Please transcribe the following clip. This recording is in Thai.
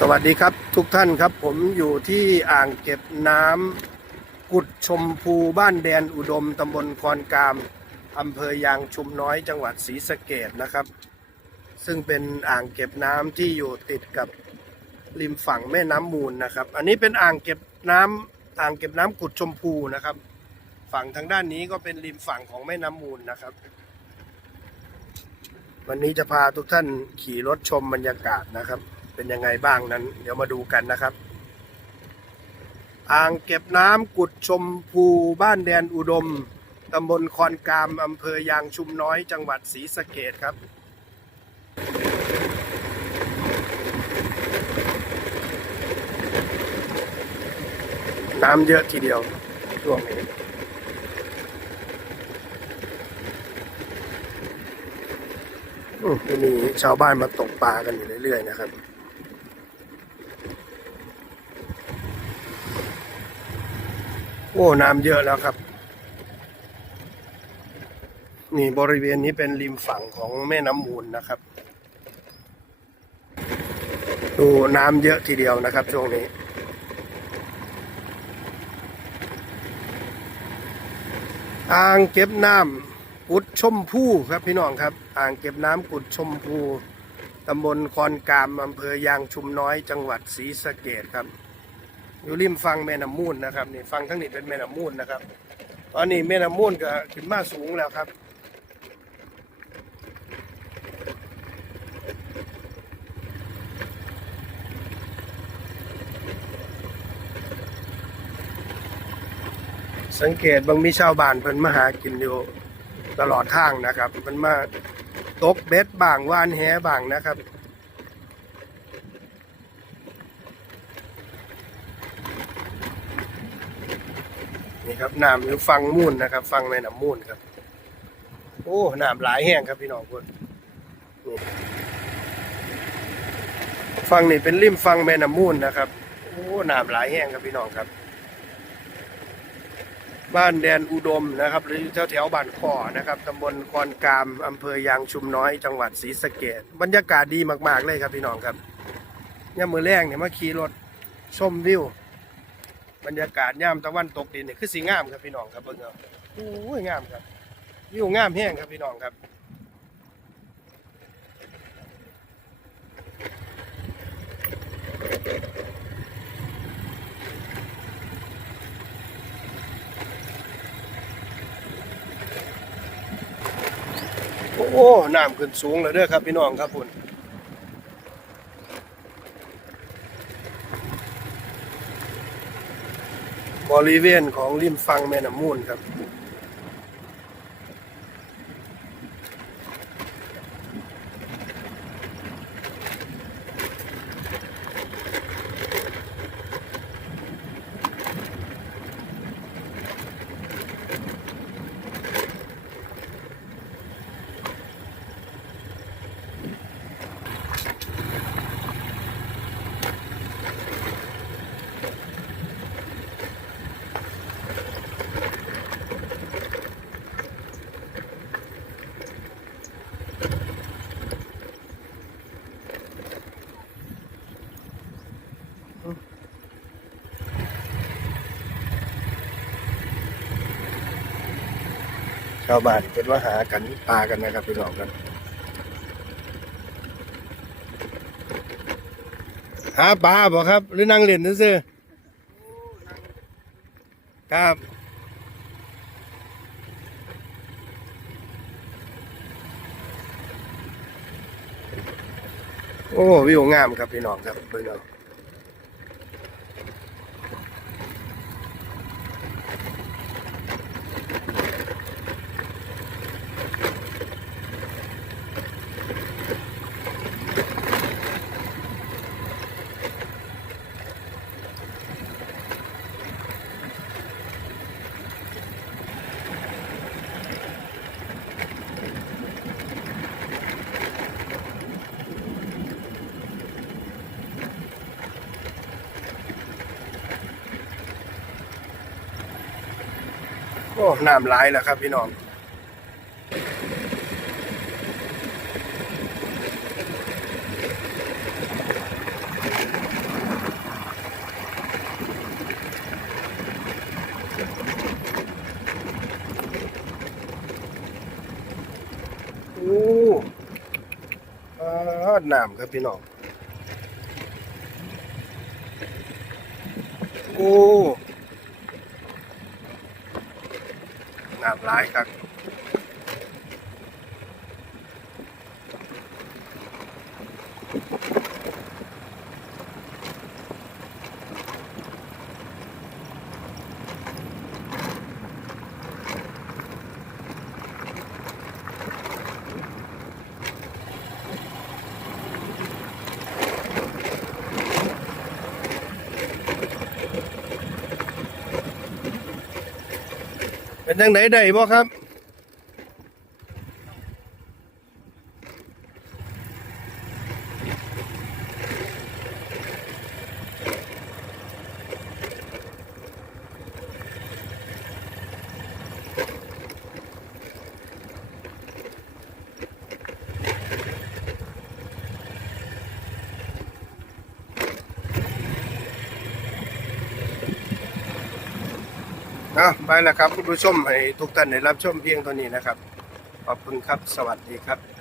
สวัสดีครับทุกท่านครับ ผมอยู่ที่อ่างเก็บน้ำกุดชมพูบ้านแดนอุดมตำบลคอนกามอำเภอยางชุมน้อยจังหวัดศรีสะเกดนะครับ ซึ่งเป็นอ่างเก็บน้ำที่อยู่ติดกับริมฝั่งแม่น้ำมูลนะครับ อันนี้เป็นอ่างเก็บน้ำอ่างเก็บน้ำกุดชมพูนะครับ ฝั่งทางด้านนี้ก็เป็นริมฝั่งของแม่น้ำมูลนะครับ วันนี้จะพาทุกท่านขี่รถชมบรรยากาศนะครับ เป็นยังไงบ้างนั้น เดี๋ยวมาดูกันนะครับ อ่างเก็บน้ำกุดชมพูบ้านแดนอุดมตำบลคอนกามอำเภอยางชุมน้อยจังหวัดศรีสะเกดครับน้ำเยอะทีเดียวช่วงนี้จะมีชาวบ้านมาตกปลากันอยู่เรื่อยๆนะครับ โอ้น้ำเยอะแล้วครับ นี่บริเวณนี้เป็นริมฝั่งของแม่น้ำมูลนะครับ ดูน้ำเยอะทีเดียวนะครับช่วงนี้อ่างเก็บน้ำกุดชมพูครับพี่น้องครับ อ่างเก็บน้ำกุดชมพูตำบลคอนกามอำเภอยางชุมน้อยจังหวัดศรีสะเกดครับ อยู่ริมฝั่งแม่น้ำมูลนะครับนี่ฝั่งทั้งนี้เป็นแม่น้ำมูลนะครับ ตอนนี้แม่น้ำมูลก็ขึ้นมาสูงแล้วครับสังเกตบางมีชาวบ้านเพิ่นมาหากินอยู่ตลอดทางนะครับเพิ่นมาตกเบ็ดบางว่านแหบางนะครับ นี่ครับน้ำอยู่ฟังมูลนะครับ ฟังแม่น้ำมูลครับ โอ้น้ำหลายแห้งครับพี่น้องคนนี่ฟังนี่เป็นริมฟังแม่น้ำมูลนะครับ โอ้น้ำหลายแห้งครับพี่น้องครับ บ้านแดนอุดมนะครับ หรือแถวแถวบ้านข้อนะครับตำบลคอนกามอำเภอยางชุมน้อยจังหวัดศรีสะเกดบรรยากาศดีมาก ๆ เลยครับพี่น้องครับย่ามมือแรงเนี่ยมาขี่รถชมวิว บรรยากาศย่ามตะวันตกดินเนี่ยคือสีงามครับพี่น้องครับเบิ่งเอาโอ้ยงามครับวิวงามแห้งครับพี่น้องครับโอ้หน้ำขึ้นสูงเลยเด้อครับพี่น้องครับคุณ บริเวณของริมฝั่งแม่น้ำมูลครับ ชาวบ้านเป็นว่าหากันปลากันนะครับพี่น้องกันหาปลาบ่ครับ หรือนั่งเล่นซื่อครับโอ้วิวงามครับพี่น้องครับเบิ่งเอา ก็น้ำไหลแล้วครับพี่น้องอดน้ำครับพี่น้อง โอ้ น้ำหลายครับ เป็นจังไหนได้บ่ครับ นะไปแล้วครับคุณผู้ชมให้ทุกท่านได้รับชมเพียงเท่านี้นะครับ ขอบคุณครับสวัสดีครับ